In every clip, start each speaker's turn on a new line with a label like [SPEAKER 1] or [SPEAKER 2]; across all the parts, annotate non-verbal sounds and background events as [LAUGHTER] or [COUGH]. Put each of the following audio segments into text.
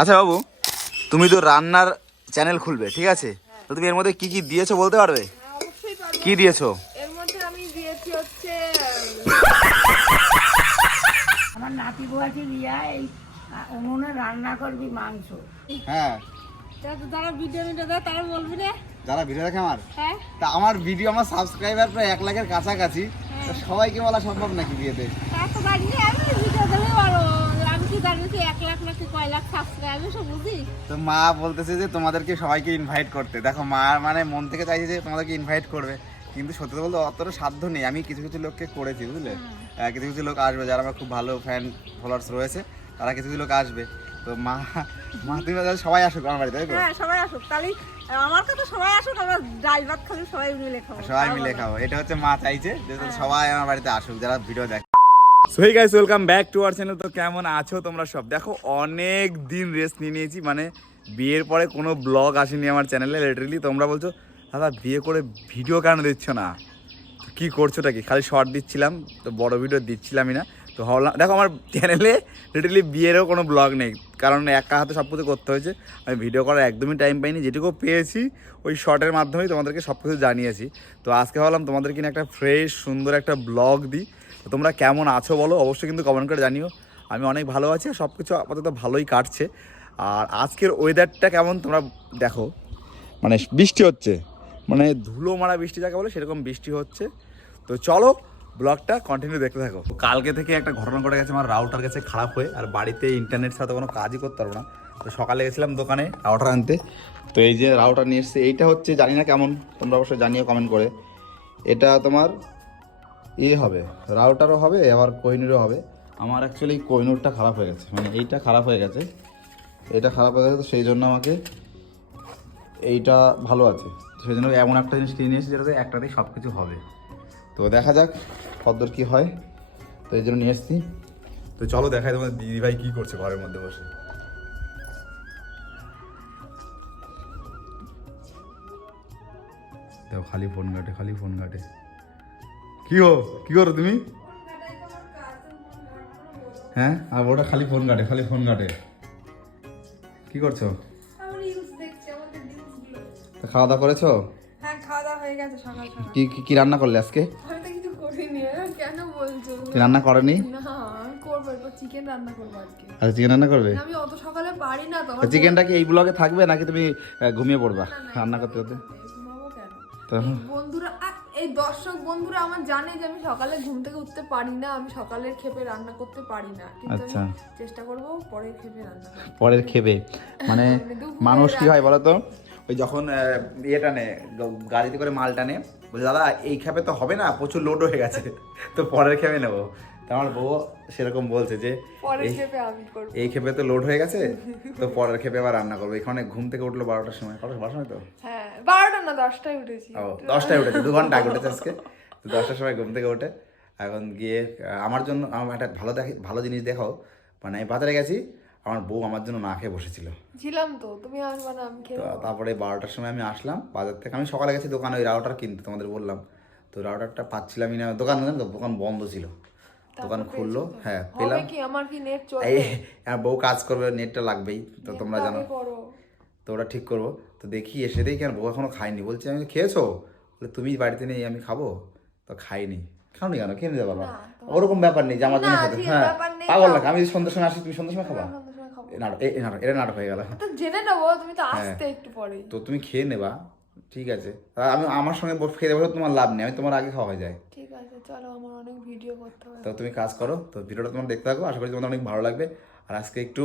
[SPEAKER 1] আচ্ছা বাবু তুমি তো রান্নার চ্যানেল খুলবে ঠিক আছে? তো তুমি এর মধ্যে কি কি দিয়েছ বলতে পারবে?
[SPEAKER 2] হ্যাঁ, অবশ্যই পারব।
[SPEAKER 1] কি দিয়েছ?
[SPEAKER 2] এর মধ্যে আমি দিয়েছি হচ্ছে
[SPEAKER 3] আমার নাতি বুয়াটি দিয়া এই উনুনে রান্না করবি মাংস।
[SPEAKER 1] হ্যাঁ।
[SPEAKER 2] যারা ভিডিও ভিডিও দেয় তারা বলবি রে।
[SPEAKER 1] যারা ভিডিও দেখে আমার?
[SPEAKER 2] হ্যাঁ।
[SPEAKER 1] তা আমার ভিডিও আমার সাবস্ক্রাইবার প্রায় এক লাখের কাছাকাছি। তা সবাইকে বলা সম্ভব নাকি বিয়েতে?
[SPEAKER 2] তা তো জানি না, আমি ভিডিও দিলে পারো আমি কি জানি কি এক লাখ নাকি কয় লাখ সাবস্ক্রাইব সব বুঝি?
[SPEAKER 1] তো মা বলতেছে যে তোমাদেরকে সবাইকে ইনভাইট করতে। দেখো মা মানে মন থেকে চাইছে যে তোমাদেরকে ইনভাইট করবে। কিন্তু সত্যি বলতে অতটা সাধ্য নেই। আমি কিছু কিছু লোককে করেছি বুঝলে? কিছু কিছু লোক আসবে যারা আমার খুব ভালো ফ্যান ফলোয়ার্স রয়েছে তারা কিছু কিছু লোক আসবে। তো মা মা তুমি সবাই আসুক আমার বাড়িতে
[SPEAKER 2] হ্যাঁ সবাই আসুক। তাহলে আমার কথা সবাই আসুক আমরা ডাল ভাত সবাই মিলে খাব।
[SPEAKER 1] সবাই মিলে খাব। এটা হচ্ছে মা চাইছে যে সবাই আমার বাড়িতে আসুক যারা ভিডিও দেখে। So hey guys welcome back to our channel তো কেমন আছো তোমরা সব? দেখো, অনেক দিন রেস্ট নিয়ে নিয়েছি। মানে বিয়ের পরে কোনো ব্লগ আসেনি আমার চ্যানেলে লিটারেলি তোমরা বলছো, দাদা, বিয়ে করে ভিডিও কেন দিচ্ছ না? কি করছোটা কি? খালি শর্ট দিচ্ছিলাম, তো বড় ভিডিও দিচ্ছিলামই না। তো ভাবলাম, দেখো, আমার চ্যানেলে লিটারেলি বিয়েরও কোনো ব্লগ নেই। কারণ একা হাতে সব কিছু করতে হয়েছে। আমি ভিডিও করার একদমই টাইম পাইনি। যেটুকু পেয়েছি, ওই শর্টের মাধ্যমেই তোমাদেরকে সব কিছু জানিয়েছি। তো আজকে ভাবলাম তোমাদের কিনে একটা ফ্রেশ সুন্দর একটা ব্লগ দিই। তো তোমরা কেমন আছো বলো? অবশ্যই কিন্তু কমেন্ট করে জানিও। আমি অনেক ভালো আছি সব কিছু আপাতত ভালোই কাটছে। আর আজকের ওয়েদারটা কেমন তোমরা দেখো। মানে বৃষ্টি হচ্ছে। মানে ধুলো মারা বৃষ্টি যাকে বলে, সেরকম বৃষ্টি হচ্ছে। তো চলো ব্লগটা কন্টিনিউ দেখতে থাকো। কালকে থেকে একটা ঘটনা ঘটে গেছে, আমার রাউটার গেছে খারাপ হয়ে। আর বাড়িতে ইন্টারনেট সাথে কোনো কাজই করতে পারব না। তো সকালে গেছিলাম দোকানে রাউটার আনতে। তো এই যে রাউটার নিয়ে এসছে, এইটা হচ্ছে জানি না কেমন, তোমরা অবশ্যই জানিও কমেন্ট করে। এটা তোমার ইয়ে হবে রাউটারও হবে, আবার কোহিনুরও হবে। আমার অ্যাকচুয়ালি কোহিনুরটা খারাপ হয়ে গেছে মানে এইটা খারাপ হয়ে গেছে। এটা খারাপ হয়ে গেছে তো সেই জন্য আমাকে এইটা ভালো আছে। সেই জন্য এমন একটা জিনিস কিনে নিয়েছি যেটাতে একটাতেই সব কিছু হবে। তো দেখা যাক কতদূর কী হয়, তো এই জন্য নিয়ে এসেছি। তো চলো দেখাই তোমাদের দিদিভাই কী করছে ঘরের মধ্যে বসে। দেখো, খালি ফোন ঘাটে, খালি ফোন ঘাটে। কি হো কি করো তুমি? হ্যাঁ? আর ওটা খালি ফোন ঘাটে খালি ফোন ঘাটে। কি করছ? খাওয়া দাওয়া করেছ?
[SPEAKER 2] হ্যাঁ হয়ে
[SPEAKER 1] কি কি- কি রান্না করলে আজকে? কি রান্না করেনি?
[SPEAKER 2] চিকেন রান্না
[SPEAKER 1] আচ্ছা চিকেন রান্না করবে? চিকেনটা কি এই ব্লগে থাকবে নাকি তুমি ঘুমিয়ে পড়বা রান্না করতে করতে?
[SPEAKER 2] বন্ধুরা এই দর্শক বন্ধুরা আমার জানে যে আমি সকালে ঘুম থেকে উঠতে পারি না আমি সকালের খেপে রান্না করতে পারি না। কিন্তু
[SPEAKER 1] আচ্ছা।
[SPEAKER 2] আমি চেষ্টা করব পরের খেপে রান্না করতে।
[SPEAKER 1] পরের খেবে মানে [LAUGHS] মানুষ কি হয় বলো তো ওই যখন ইয়ে টানে গাড়িতে করে মাল টানে বলছে দাদা এই খেপে তো হবে না প্রচুর লোড হয়ে গেছে। [LAUGHS] তো পরের খেপে নেব। তো আমার বউ সেরকম বলছে যে
[SPEAKER 2] পরের
[SPEAKER 1] এই-
[SPEAKER 2] খেপে আমি করব।
[SPEAKER 1] এই খেপে তো লোড হয়ে গেছে তো [LAUGHS] পরের খেপে আবার রান্না করব। এখানে ঘুম থেকে উঠল বারোটার সময়। কটার বারোটার সময় তো?
[SPEAKER 2] হ্যাঁ না দশটায় উঠেছি।
[SPEAKER 1] ও দশটায় উঠেছে দু ঘণ্টা আগে উঠেছে আজকে। তো দশটার সময় ঘুম থেকে উঠে এখন গিয়ে আমার জন্য আমার একটা ভালো দেখে ভালো জিনিস দেখাও মানে আমি বাজারে গেছি আমার বউ আমার জন্য না খেয়ে বসেছিল।
[SPEAKER 2] ছিলাম তো তুমি আসবে না আমি
[SPEAKER 1] তারপরে বারোটার সময় আমি আসলাম বাজার থেকে আমি সকালে গেছি দোকানে ওই রাউটার কিনতে তোমাদের বললাম। তো রাউটারটা পাচ্ছিলামই না দোকান তো দোকান বন্ধ ছিল। দোকান খুললো হ্যাঁ পেলাম।
[SPEAKER 2] কি আমার কি নেট চলবে?
[SPEAKER 1] বউ কাজ করবে নেটটা লাগবেই তো তোমরা জানো। তো ওটা ঠিক করব। তো দেখি এসে দেখি আর বউ এখনও খাইনি বলছি আমি খেয়েছো? বলে তুমি বাড়িতে নেই আমি খাব। তো খাইনি। খাওনি কেন? খেয়ে নিতে পারবা? ওরকম ব্যাপার নেই যে আমার জন্য
[SPEAKER 2] না,
[SPEAKER 1] খেতে হ্যাঁ পাগল লাগে আমি যদি সন্ধ্যার সময় আসি তুমি সন্ধ্যার সময় খাবা?
[SPEAKER 2] খাব
[SPEAKER 1] নাটক এটা নাটক হয়ে গেল।
[SPEAKER 2] জেনে নেব তুমি তো
[SPEAKER 1] হ্যাঁ।
[SPEAKER 2] আসতে একটু পরে
[SPEAKER 1] তো তুমি খেয়ে নেবা ঠিক আছে। আমি আমার সঙ্গে বসে খেয়ে দেবো তোমার লাভ নেই আমি তোমার আগে খাওয়া হয়ে যায়
[SPEAKER 2] ঠিক আছে চলো আমার অনেক ভিডিও করতে হবে।
[SPEAKER 1] তো তুমি কাজ করো তো ভিডিওটা তোমার দেখতে থাকো আশা করি তোমাদের অনেক ভালো লাগবে। আর আজকে একটু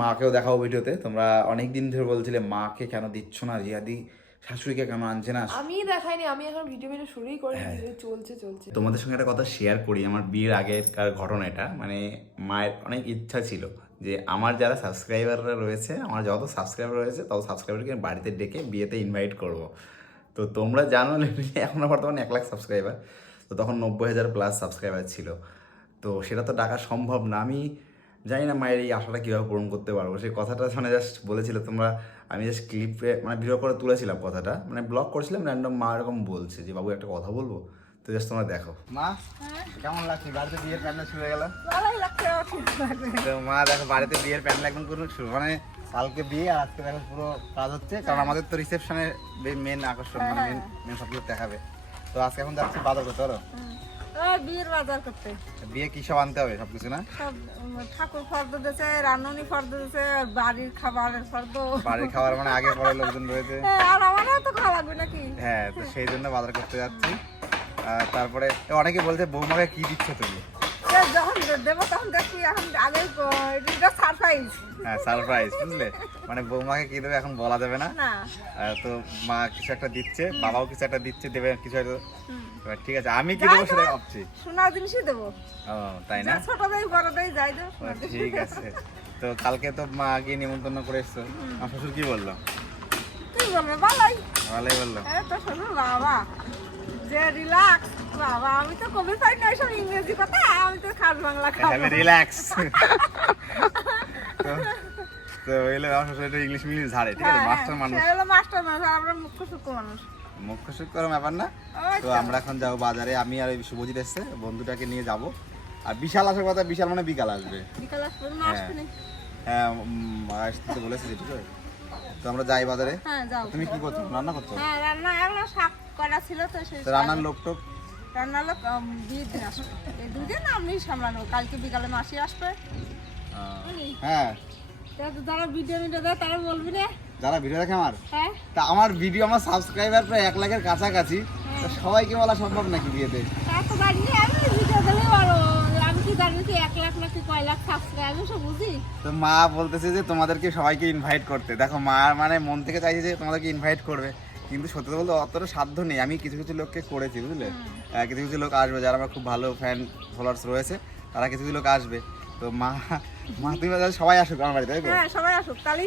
[SPEAKER 1] মাকেও দেখাও ভিডিওতে। তোমরা অনেক দিন ধরে বলছিলে মাকে কেন দিচ্ছ না? রিয়াদি শাশুড়িকে কেন আনছে না?
[SPEAKER 2] আমি দেখাইনি আমি এখন ভিডিও ভিডিও শুরুই করি চলছে চলছে।
[SPEAKER 1] তোমাদের সঙ্গে একটা কথা শেয়ার করি আমার বিয়ের আগেরকার ঘটনা এটা মানে মায়ের অনেক ইচ্ছা ছিল যে আমার যারা সাবস্ক্রাইবাররা রয়েছে আমার যত সাবস্ক্রাইবার রয়েছে তত সাবস্ক্রাইবারকে বাড়িতে ডেকে বিয়েতে ইনভাইট করব। তো তোমরা জানো [LAUGHS] এখন বর্তমানে এক লাখ সাবস্ক্রাইবার তো তখন নব্বই হাজার প্লাস সাবস্ক্রাইবার ছিল। তো সেটা তো ডাকা সম্ভব না। আমি জানি না মায়ের এই আশাটা কীভাবে পূরণ করতে পারব। সেই কথাটা মানে জাস্ট বলেছিল তোমরা আমি জাস্ট ক্লিপে মানে ভিডিও করে তুলেছিলাম কথাটা। মানে ব্লগ করেছিলাম র্যান্ডম মা এরকম বলছে যে বাবু একটা কথা বলব? তো জাস্ট তোমরা দেখো। মা কেমন লাগছে? বাড়িতে বিয়ের প্যান্ডেল শুরু হয়ে গেল?
[SPEAKER 3] ভালোই লাগছে আমার ঠিক লাগছে
[SPEAKER 1] তো মা দেখো বাড়িতে বিয়ের প্যান্ডেল একদম পুরো শুরু। মানে কালকে বিয়ে আর আজকে দেখো পুরো কাজ হচ্ছে। কারণ আমাদের তো রিসেপশনের মেন আকর্ষণ মানে মেন মেন সব কিছু দেখাবে। তো আজকে এখন যাচ্ছি বাজার করতে পারো
[SPEAKER 3] বিয়ের বাজার করতে।
[SPEAKER 1] বিয়ে কি সব আনতে হবে সবকিছু না?
[SPEAKER 3] সব ঠাকুর ফর্দ দিয়েছে রান্ননি ফর্দ দিয়েছে বাড়ির খাবারের ফর্দ।
[SPEAKER 1] বাড়ির খাবার মানে আগে পরে লোকজন রয়েছে।
[SPEAKER 3] আর তো খাওয়া লাগবে নাকি?
[SPEAKER 1] হ্যাঁ তো সেই জন্য বাজার করতে যাচ্ছি। তারপরে অনেকে বলছে বৌমাকে কি দিচ্ছ তুমি?
[SPEAKER 3] যখন দেবো তখন দেখি এখন আগে এটা সারপ্রাইজ
[SPEAKER 1] হ্যাঁ সারপ্রাইজ বুঝলে? মানে বৌমাকে কি দেবে এখন বলা যাবে না। তো মা কিছু একটা দিচ্ছে বাবাও কিছু একটা দিচ্ছে দেবে কিছু হয়তো ঠিক আছে আমি কি দেবো সেটা ভাবছি।
[SPEAKER 3] সোনার জিনিসই দেবো।
[SPEAKER 1] ও তাই না?
[SPEAKER 3] ছোট বড় যাই দেবো
[SPEAKER 1] ঠিক আছে। তো কালকে তো মা গিয়ে নিমন্ত্রণ করে এসছো। আমার শ্বশুর কি বলল?
[SPEAKER 3] তুই বলবে ভালোই।
[SPEAKER 1] ভালোই বলল।
[SPEAKER 3] এ তো শ্বশুর বাবা। যে রিল্যাক্স বাবা আমি তো কবি পাই না সব ইংরেজি কথা? আমি তো খাস বাংলা খাব।
[SPEAKER 1] রিল্যাক্স তো তো এলে আমার শ্বশুর ইংলিশ মিলিশ ঝাড়ে ঠিক আছে?
[SPEAKER 3] হ্যাঁ,
[SPEAKER 1] মাস্টার মানুষ।
[SPEAKER 3] সে মাস্টার মানুষ আমরা মুখ্য সূক্ষ্ম মানুষ।
[SPEAKER 1] মুখ্য শুক্র ব্যাপার না। তো আমরা এখন যাব বাজারে আমি আর শুভজিৎ এসছে বন্ধুটাকে নিয়ে যাব। আর বিশাল আসার কথা বিশাল মানে বিকাল আসবে।
[SPEAKER 3] বিকাল আসবে না
[SPEAKER 1] হ্যাঁ।
[SPEAKER 3] আসবে
[SPEAKER 1] হ্যাঁ আসতে বলেছে ঠিক আছে তো আমরা যাই বাজারে?
[SPEAKER 3] হ্যাঁ যাও।
[SPEAKER 1] তুমি কি করছ? রান্না করছ?
[SPEAKER 3] হ্যাঁ রান্না এগুলো শাক করা ছিল তো সেই
[SPEAKER 1] রান্নার লোক টোক?
[SPEAKER 3] রান্না লোক বিয়ের দিন আসবে এই দুদিন আমি সামলানো। কালকে বিকালে মাসি আসবে।
[SPEAKER 1] হ্যাঁ।
[SPEAKER 3] যারা ভিডিও দেয় তারা বলবি রে
[SPEAKER 1] যারা ভিডিও দেখে আমার?
[SPEAKER 3] হ্যাঁ।
[SPEAKER 1] তা আমার ভিডিও আমার সাবস্ক্রাইবার প্রায় এক লাখের কাছাকাছি। সবাইকে বলা সম্ভব নাকি বিয়েতে?
[SPEAKER 3] তা তো জানি
[SPEAKER 1] তো মা বলতেছে যে তোমাদেরকে সবাইকে ইনভাইট করতে। দেখো মা মানে মন থেকে চাইছে যে তোমাদেরকে ইনভাইট করবে। কিন্তু সত্যি বলতে অতটা সাধ্য নেই। আমি কিছু কিছু লোককে করেছি বুঝলে? কিছু কিছু লোক আসবে যারা আমার খুব ভালো ফ্যান ফলোয়ার্স রয়েছে তারা কিছু কিছু লোক আসবে। তো মা মা তুমি সবাই আসুক আমার বাড়িতে
[SPEAKER 3] হ্যাঁ সবাই আসুক। তাহলে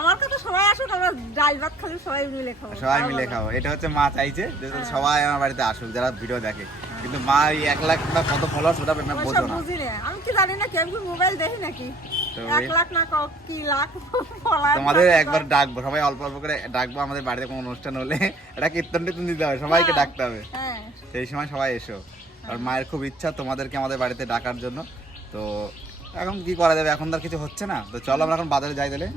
[SPEAKER 3] আমার কথা সবাই আসুক আমরা ডাল ভাত খালি সবাই মিলে খাব।
[SPEAKER 1] সবাই মিলে খাব। এটা হচ্ছে মা চাইছে যে সবাই আমার বাড়িতে আসুক যারা ভিডিও দেখে। কিন্তু মা এই এক লাখ না কত ফলোয়ার্স ওটা না বোঝো না।
[SPEAKER 3] বুঝি না আমি কি জানি না কি আমি মোবাইল দেখি নাকি? এক লাখ না কি লাখ
[SPEAKER 1] তোমাদের একবার ডাকবো সবাই অল্প অল্প করে ডাকবো আমাদের বাড়িতে কোনো অনুষ্ঠান হলে। এটা কীর্তন টীর্তন দিতে হবে সবাইকে ডাকতে হবে।
[SPEAKER 3] হ্যাঁ।
[SPEAKER 1] সেই সময় সবাই এসো। আর মায়ের খুব ইচ্ছা তোমাদেরকে আমাদের বাড়িতে ডাকার জন্য। তো এখন কি করা যাবে? এখন তো আর কিছু হচ্ছে না। তো চলো আমরা এখন বাজারে যাই তাহলে।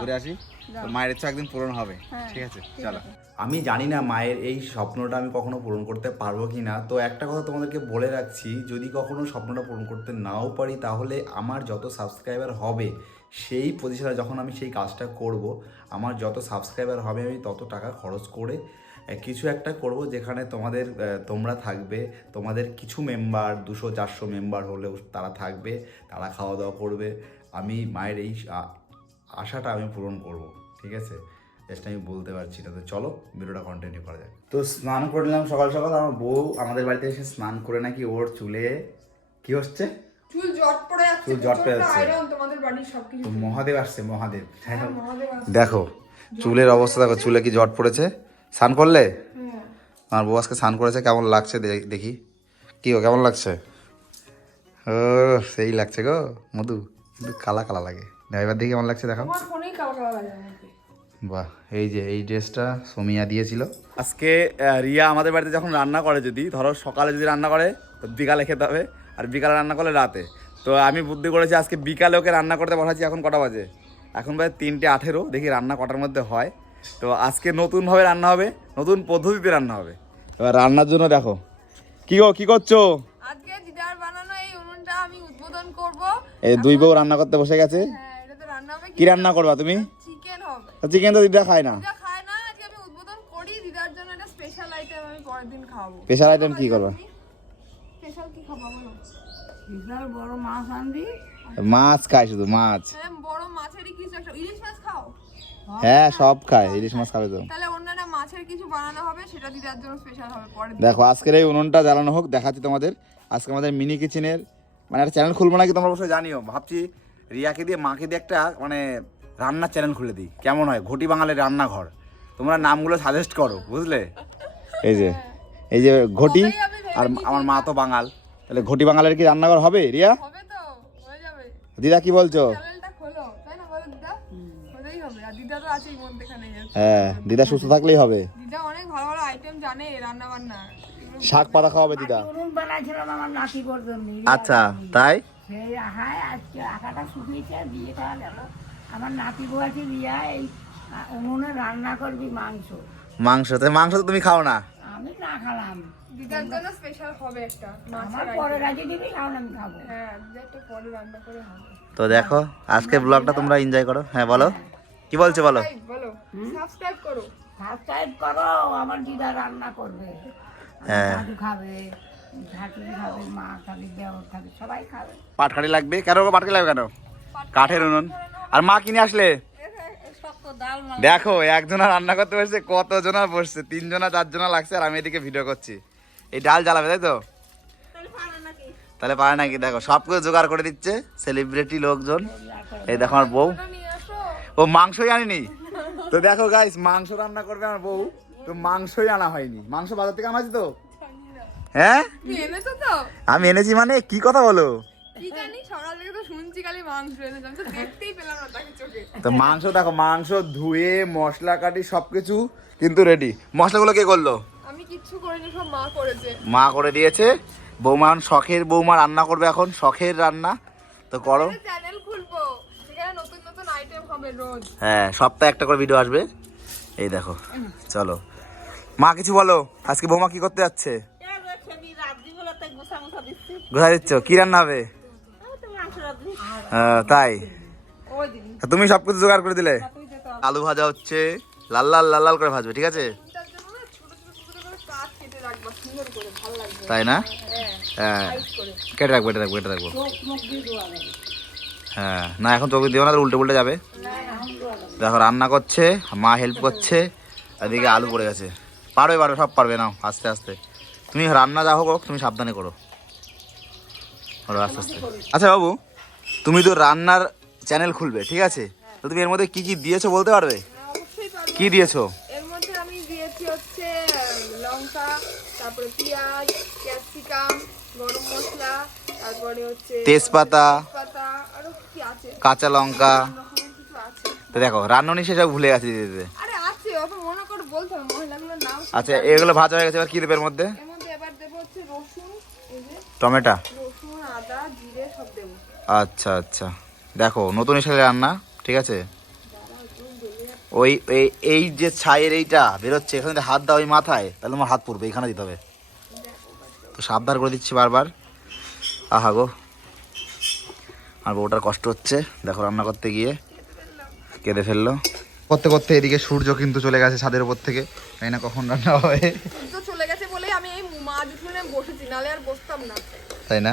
[SPEAKER 1] ঘুরে আসি। তো মায়ের ইচ্ছা একদিন পূরণ হবে।
[SPEAKER 3] হ্যাঁ,
[SPEAKER 1] ঠিক আছে? চলো। আমি জানি না মায়ের এই স্বপ্নটা আমি কখনো পূরণ করতে পারব কি না। তো একটা কথা তোমাদেরকে বলে রাখছি যদি কখনো স্বপ্নটা পূরণ করতে নাও পারি তাহলে আমার যত সাবস্ক্রাইবার হবে সেই পজিশনে যখন আমি সেই কাজটা করব আমার যত সাবস্ক্রাইবার হবে আমি তত টাকা খরচ করে কিছু একটা করব যেখানে তোমাদের তোমরা থাকবে। তোমাদের কিছু মেম্বার দুশো চারশো মেম্বার হলেও তারা থাকবে তারা খাওয়া দাওয়া করবে। আমি মায়ের এই আশাটা আমি পূরণ করব ঠিক আছে? জাস্ট আমি বলতে পারছি না। তো চলো ভিডিওটা কন্টিনিউ করা যাক। তো স্নান করে নিলাম সকাল সকাল। আমার বউ আমাদের বাড়িতে এসে স্নান করে নাকি ওর চুলে কি হচ্ছে?
[SPEAKER 2] চুল জট পড়ে যাচ্ছে
[SPEAKER 1] চুল জট পড়ে যাচ্ছে।
[SPEAKER 2] তোমাদের বাড়ির সবকিছু
[SPEAKER 1] তো মহাদেব আসছে মহাদেব।
[SPEAKER 2] হ্যাঁ,
[SPEAKER 1] দেখো চুলের অবস্থা দেখো চুলে কি জট পড়েছে? স্নান করলে?
[SPEAKER 2] হ্যাঁ।
[SPEAKER 1] আমার বউ আজকে স্নান করেছে কেমন লাগছে দেখি। কি গো কেমন লাগছে? ও সেই লাগছে গো মধু। কিন্তু কালা কালা লাগে। এবার দেখি কেমন লাগছে দেখাও।
[SPEAKER 2] আমাকে।
[SPEAKER 1] বাহ এই যে এই ড্রেসটা সোমিয়া দিয়েছিল। আজকে রিয়া আমাদের বাড়িতে যখন রান্না করে যদি ধরো সকালে যদি রান্না করে তো বিকালে খেতে হবে। আর বিকালে রান্না করলে রাতে। তো আমি বুদ্ধি করেছি আজকে বিকালে ওকে রান্না করতে বসাচ্ছি এখন কটা বাজে? এখন বাজে তিনটে আঠেরো দেখি রান্না কটার মধ্যে হয়। তো আজকে নতুনভাবে রান্না হবে নতুন পদ্ধতিতে রান্না হবে। এবার রান্নার জন্য দেখো কি গো কি করছ?
[SPEAKER 2] আজকে দিদার বানানো এই উনুনটা আমি উদ্বোধন করব।
[SPEAKER 1] এই দুই বউ রান্না করতে বসে গেছে?
[SPEAKER 2] হ্যাঁ এটা তো রান্না হবে।
[SPEAKER 1] কি রান্না করবা তুমি?
[SPEAKER 2] চিকেন হবে।
[SPEAKER 1] চিকেন তো দিদা খায় না।
[SPEAKER 2] দিদা খায় না আজকে আমি উদ্বোধন করি। দিদার জন্য একটা স্পেশাল আইটেম আমি পরের দিন খাওয়াবো
[SPEAKER 1] স্পেশাল আইটেম কি করবা?
[SPEAKER 2] স্পেশাল কি খাব বলো?
[SPEAKER 3] বিশাল বড় মাছ আনবি।
[SPEAKER 1] মাছ খায় শুধু মাছ।
[SPEAKER 2] হ্যাঁ বড় মাছেরই কিছু একটা। ইলিশ মাছ
[SPEAKER 1] হ্যাঁ সব খায় ইলিশ মাছ খাবে তো।
[SPEAKER 2] তাহলে অন্যান্য মাছের কিছু বানানো হবে সেটা দিদার জন্য স্পেশাল হবে দিন।
[SPEAKER 1] দেখো আজকের এই উনুনটা জ্বালানো হোক দেখাচ্ছি তোমাদের। আজকে আমাদের মিনি কিচেনের মানে একটা চ্যানেল খুলবো নাকি তোমরা অবশ্যই জানিও। ভাবছি রিয়াকে দিয়ে মাকে দিয়ে একটা মানে রান্নার চ্যানেল খুলে দিই। কেমন হয়? ঘটি বাঙালির রান্নাঘর। তোমরা নামগুলো সাজেস্ট করো বুঝলে? এই যে এই যে ঘটি আর আমার মা তো বাঙাল। তাহলে ঘটি বাঙালের কি রান্নাঘর হবে রিয়া?
[SPEAKER 2] হবে তো হয়ে যাবে।
[SPEAKER 1] দিদা কি বলছো?
[SPEAKER 2] তো?
[SPEAKER 1] হ্যাঁ দিদা সুস্থ থাকলেই হবে।
[SPEAKER 2] দিদা অনেক ভালো ভালো আইটেম জানে রান্না বান্না
[SPEAKER 1] শাক পাতা খাওয়াবে দিদা। আচ্ছা তাই?
[SPEAKER 3] আমার নাতি বউ আছে বিয়া এই উনুনে রান্না করবি মাংস।
[SPEAKER 1] মাংস তাই মাংস তো তুমি খাও না।
[SPEAKER 3] আমি না খালাম।
[SPEAKER 2] দিদার জন্য স্পেশাল হবে একটা
[SPEAKER 3] আমার পরে রাজি দিবি কারণ আমি খাব।
[SPEAKER 2] হ্যাঁ দিদা পরে রান্না করে হবে।
[SPEAKER 1] তো দেখো আজকে ব্লগটা তোমরা এনজয় করো। হ্যাঁ বলো। কি বলছো বলো?
[SPEAKER 2] সাবস্ক্রাইব করো।
[SPEAKER 3] সাবস্ক্রাইব করো আমার দিদা রান্না করবে।
[SPEAKER 1] হ্যাঁ।
[SPEAKER 3] খাবে ঝাঁটুরি খাবে মা খাবে দেওয়ার খাবে সবাই খাবে।
[SPEAKER 1] পাটকাঠি লাগবে? কেন পাটকাঠি লাগবে কেন? কাঠের উনুন। আর মা কিনে আসলে? দেখো একজনা রান্না করতে বসছে কতজনা বসছে? তিনজনা চারজনা লাগছে আর আমি এদিকে ভিডিও করছি। এই ডাল জ্বালাবে তাই তো? তাহলে পারে নাকি? দেখো সব কিছু জোগাড় করে দিচ্ছে সেলিব্রিটি লোকজন। এই দেখো আমার বউ। ও মাংসই আনিনি? তো দেখো গাইস মাংস রান্না করবে আমার বউ। তো মাংসই আনা হয়নি। মাংস বাজার থেকে আনা হয়েছে তো? হ্যাঁ? আমি এনেছি মানে? কি কথা বলো?
[SPEAKER 2] তো মাংস তো
[SPEAKER 1] দেখো মাংস ধুয়ে মশলা কাটি সবকিছু কিন্তু রেডি মশলাগুলো কে করল?
[SPEAKER 2] আমি কিচ্ছু করিনি সব মা করেছে।
[SPEAKER 1] মা করে দিয়েছে। বৌমা এখন শখের বৌমা রান্না করবে এখন শখের রান্না। তো করো। হ্যাঁ সপ্তাহে একটা করে ভিডিও আসবে। এই দেখো চলো। মা কিছু বলো আজকে বৌমা কি করতে যাচ্ছে?
[SPEAKER 3] গোসা দিচ্ছ।
[SPEAKER 1] কি রান্না হবে? তাই? তুমি সবকিছু জোগাড় করে দিলে? আলু ভাজা হচ্ছে লাল লাল লাল লাল করে ভাজবে ঠিক আছে
[SPEAKER 2] তার জন্য না ছোট ছোট ছোট করে কাঠ কেটে রাখবা সুন্দর করে ভালো লাগবে
[SPEAKER 1] তাই না?
[SPEAKER 2] হ্যাঁ।
[SPEAKER 1] কেটে রাখব কেটে রাখব কেটে রাখব। হ্যাঁ। না, এখন চোখ দিও না উল্টে উল্টে যাবে। দেখো, রান্না করছে, মা হেল্প করছে, এদিকে আলু পড়ে গেছে। পারবে পারবে, সব পারবে, নাও, আস্তে আস্তে। তুমি রান্না যা হোক তুমি সাবধানে করো। আস্তে আস্তে। আচ্ছা বাবু, তুমি তো রান্নার চ্যানেল খুলবে, ঠিক আছে? তো তুমি এর মধ্যে কি কি দিয়েছ বলতে পারবে? কি দিয়েছ?
[SPEAKER 2] এর মধ্যে আমি দিয়েছি হচ্ছে লঙ্কা, তারপরে পেঁয়াজ ক্যাপসিকাম গরম মশলা তারপরে হচ্ছে
[SPEAKER 1] তেজপাতা
[SPEAKER 2] পাতা আরও কি আছে?
[SPEAKER 1] কাঁচা লঙ্কা।
[SPEAKER 2] রকমের
[SPEAKER 1] তো দেখো রান্নানি সেসব ভুলে গেছে দিতে দিতে।
[SPEAKER 2] আরে আছে অত মনে করে বলতে হবে মহিলাগুলোর নাম
[SPEAKER 1] আচ্ছা এগুলো ভাজা হয়ে গেছে এবার কি দেবে এর মধ্যে?
[SPEAKER 2] এর মধ্যে এবার দেবো হচ্ছে রসুন
[SPEAKER 1] টমেটো।
[SPEAKER 2] রসুন আদা জিরে সব দেবো।
[SPEAKER 1] আচ্ছা আচ্ছা। দেখো নতুন এসে রান্না ঠিক আছে? ওই এই যে ছাইয়ের এইটা বেরোচ্ছে এখানে যদি হাত দাও ওই মাথায় তাহলে আমার হাত পড়বে এখানে দিতে হবে। সাবধান করে দিচ্ছি বারবার। আহা গো। আর বউটার কষ্ট হচ্ছে। দেখো রান্না করতে গিয়ে কেঁদে ফেলল। করতে করতে এদিকে সূর্য কিন্তু চলে গেছে ছাদের উপর থেকে। তাই না কখন রান্না হবে?
[SPEAKER 2] চলে গেছে বলে আমি এই মাছ উঠোনে বসেছি নালে আর বসতাম না।
[SPEAKER 1] তাই না?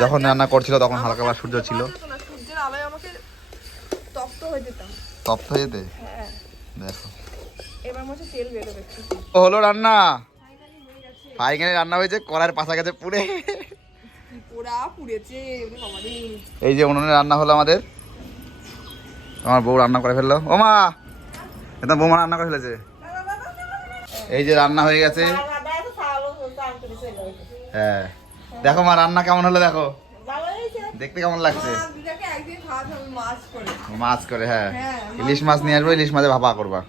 [SPEAKER 1] যখন রান্না করছিল তখন হালকা হালকা সূর্য ছিল।
[SPEAKER 2] সূর্যের আলোয় আমাকে তপ্ত হয়ে যেতাম।
[SPEAKER 1] তপ্ত হয়ে যেতে?
[SPEAKER 2] হ্যাঁ।
[SPEAKER 1] দেখো।
[SPEAKER 2] এবার মনে তেল বেরোবে।
[SPEAKER 1] ও হলো রান্না। পাইখানে রান্না হয়েছে পাশা গেছে পুড়ে। এই যে উনুনে রান্না হলো আমাদের। আমার বউ রান্না করে ফেলল। ও মা! এটা বৌমা রান্না করে ফেলেছে। এই যে রান্না হয়ে গেছে। হ্যাঁ। দেখো মা রান্না কেমন হলো দেখো। দেখতে কেমন লাগছে?
[SPEAKER 2] মাছ করে।
[SPEAKER 1] হ্যাঁ।
[SPEAKER 2] হ্যাঁ,
[SPEAKER 1] ইলিশ মাছ নিয়ে আসব ইলিশ মাছে ভাপা করবা।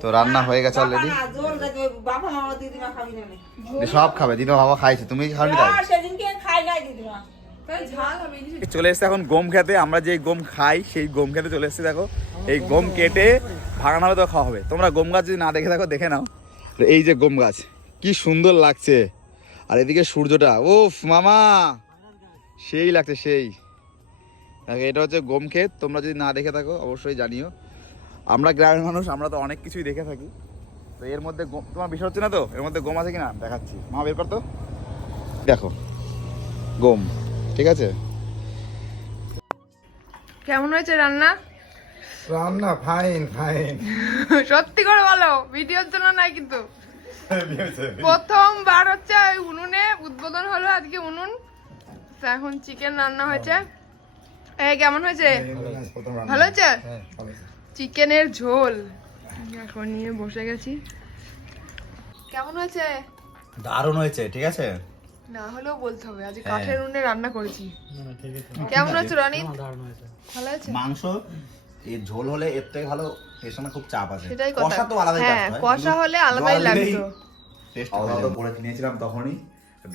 [SPEAKER 1] তো রান্না হয়ে গেছে অলরেডি
[SPEAKER 3] না
[SPEAKER 1] সব খাবে দিদি বাবা খাইছে তুমি খাওনি তাই?
[SPEAKER 2] ইলিশ
[SPEAKER 1] চলে এসছে এখন গম খেতে আমরা যে গম খাই সেই গম খেতে চলে এসছে দেখো। এই গম কেটে ভাঙানো হবে তো খাওয়া হবে। তোমরা গম গাছ যদি না দেখে থাকো দেখে নাও। এই যে গম গাছ কি সুন্দর লাগছে। আর এদিকে সূর্যটা ওফ মামা! সেই লাগছে সেই। এটা হচ্ছে গম ক্ষেত তোমরা যদি না দেখে থাকো অবশ্যই জানিও। আমরা গ্রামের মানুষ আমরা তো অনেক কিছুই দেখে থাকি। তো এর মধ্যে গম তোমার বিষয় হচ্ছে না তো? এর মধ্যে গম আছে কিনা? দেখাচ্ছি। মা বের করতো দেখো গম ঠিক আছে?
[SPEAKER 2] কেমন হয়েছে রান্না?
[SPEAKER 4] রান্না ফাইন ফাইন
[SPEAKER 2] সত্যি করে বলো ভিডিওর জন্য নাই কিন্তু। প্রথমবার হচ্ছে ওই উনুনে উদ্বোধন হলো আজকে উনুন। তো এখন চিকেন রান্না হয়েছে। এই কেমন হয়েছে? ভালো হয়েছে। চিকেনের ঝোল। এখন নিয়ে বসে গেছি। কেমন হয়েছে?
[SPEAKER 1] দারুণ হয়েছে ঠিক আছে?
[SPEAKER 2] না হলেও বলতে হবে আজ
[SPEAKER 1] হ্যাঁ।
[SPEAKER 2] কাঠের উনুনে রান্না করেছি। কেমন হয়েছে রানী? ভালো হয়েছে?
[SPEAKER 1] মাংস এর ঝোল হলে এর থেকে ভালো পেছনে খুব চাপ আছে।
[SPEAKER 2] সেটাই কথা।
[SPEAKER 1] কষা তো আলাদাই
[SPEAKER 2] হ্যাঁ কষা হলে আলাদাই লাগতো।
[SPEAKER 1] খাওয়া দাওয়া করে কিনেছিলাম তখনই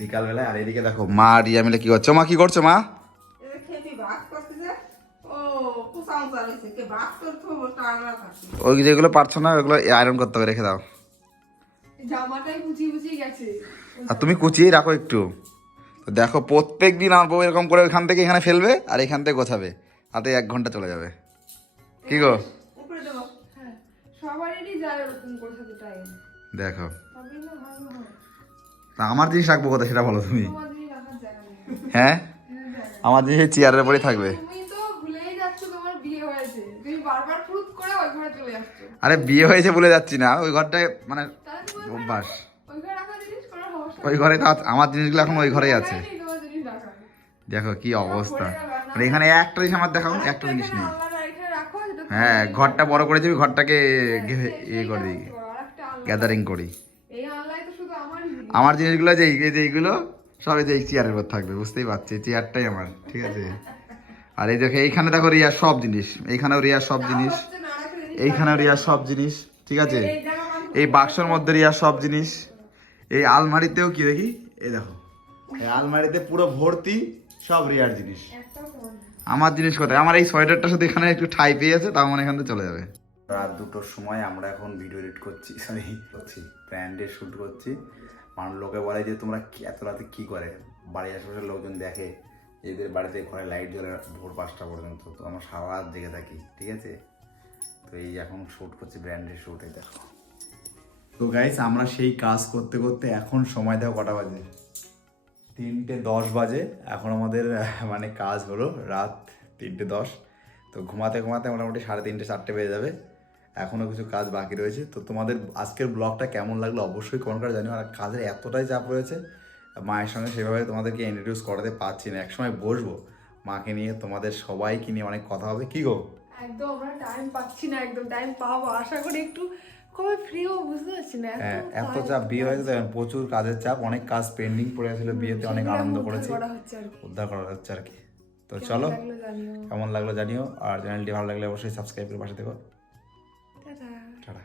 [SPEAKER 1] বিকালবেলায় আর এদিকে দেখো মা আর রিয়া মিলে কি করছ? মা কি করছ মা? ওই যেগুলো পারছ না ওগুলো আয়রন করতে হবে রেখে দাও। আর তুমি কুচিয়ে রাখো একটু। তো দেখো প্রত্যেক দিন আমার বউ এরকম করে ওইখান থেকে এখানে ফেলবে আর এখান থেকে গোছাবে। হাতে এক ঘণ্টা চলে যাবে। কি গো?
[SPEAKER 2] হ্যাঁ
[SPEAKER 1] দেখো।
[SPEAKER 2] হয়।
[SPEAKER 1] তা আমার জিনিস রাখব কোথায় সেটা বলো তুমি?
[SPEAKER 2] জায়গা নেই।
[SPEAKER 1] হ্যাঁ? আমার জিনিস চেয়ারের পরেই থাকবে
[SPEAKER 2] তুমি তো ভুলেই যাচ্ছ তোমার বিয়ে হয়েছে তুমি বারবার প্রুফ করে ওই ঘরে চলে
[SPEAKER 1] আরে বিয়ে হয়েছে বলে যাচ্ছি না ওই ঘরটায় মানে অভ্যাস।
[SPEAKER 2] ওই ঘরে
[SPEAKER 1] আমার জিনিসগুলো এখন ওই ঘরেই আছে। দেখো কি অবস্থা। মানে এখানে একটা জিনিস আমার দেখাও একটা জিনিস নেই। হ্যাঁ ঘরটা বড় করে দিবি ঘরটাকে ইয়ে করে দিই গ্যাদারিং করি। আমার জিনিসগুলো যে এই যে এইগুলো সব এই যে এই চেয়ারের উপর থাকবে বুঝতেই পারছি চেয়ারটাই আমার ঠিক আছে। [LAUGHS] আর এই দেখো, এইখানে দেখো রিয়ার সব জিনিস। এইখানেও রিয়ার সব জিনিস। এইখানেও রিয়ার সব জিনিস, ঠিক আছে?
[SPEAKER 2] এই
[SPEAKER 1] বাক্সর মধ্যে রিয়ার সব জিনিস। এই আলমারিতেও কি দেখি? এই দেখো, এই আলমারিতে পুরো ভর্তি সব রিয়ার জিনিস। আমার জিনিস কোথায়? আমার এই সোয়েটারটা শুধু এখানে একটু ঠাই পেয়ে আছে, তাও মানে এখান থেকে চলে যাবে। রাত দুটোর সময় আমরা এখন ভিডিও এডিট করছি সরি করছি ব্র্যান্ডে শ্যুট করছি। মানুষ লোকে বলে যে তোমরা এত রাতে কি করে? বাড়ির আশেপাশের লোকজন দেখে। এদের বাড়িতে ঘরে লাইট জ্বলে ভোর পাঁচটা পর্যন্ত। তো আমরা সারা রাত জেগে থাকি, ঠিক আছে? তো এই এখন শ্যুট করছি ব্র্যান্ডের শ্যুটে দেখো। তো গাইস আমরা সেই কাজ করতে করতে এখন সময় দেওয়া কটা বাজে? তিনটে দশ বাজে। এখন আমাদের মানে কাজ হলো রাত তিনটে দশ। তো ঘুমাতে ঘুমাতে মোটামুটি সাড়ে তিনটে, চারটে বেজে যাবে। এখনও কিছু কাজ বাকি রয়েছে। তো তোমাদের আজকের ব্লগটা কেমন লাগল অবশ্যই কমেন্ট করে জানিও। আর কাজের এতটাই চাপ রয়েছে মায়ের সঙ্গে সেভাবে তোমাদেরকে ইন্ট্রোডিউস করাতে পারছি না। একসময় বসবো। মাকে নিয়ে তোমাদের সবাইকে নিয়ে অনেক কথা হবে। কি গো?
[SPEAKER 2] একদম আমরা টাইম পাচ্ছি না একদম। টাইম পাবো। আশা করি একটু কবে ফ্রি হব বুঝতে পারছি না।
[SPEAKER 1] হ্যাঁ এত চাপ। বিয়ে হয়েছে প্রচুর কাজের চাপ। অনেক কাজ পেন্ডিং পড়ে ছিল বিয়েতে অনেক আনন্দ করেছি। উদ্ধার করা হচ্ছে আর কি। তো চলো কেমন লাগল জানিও। আর চ্যানেলটি ভালো লাগলে অবশ্যই সাবস্ক্রাইব করে পাশে
[SPEAKER 2] টাটা।
[SPEAKER 1] টাটা।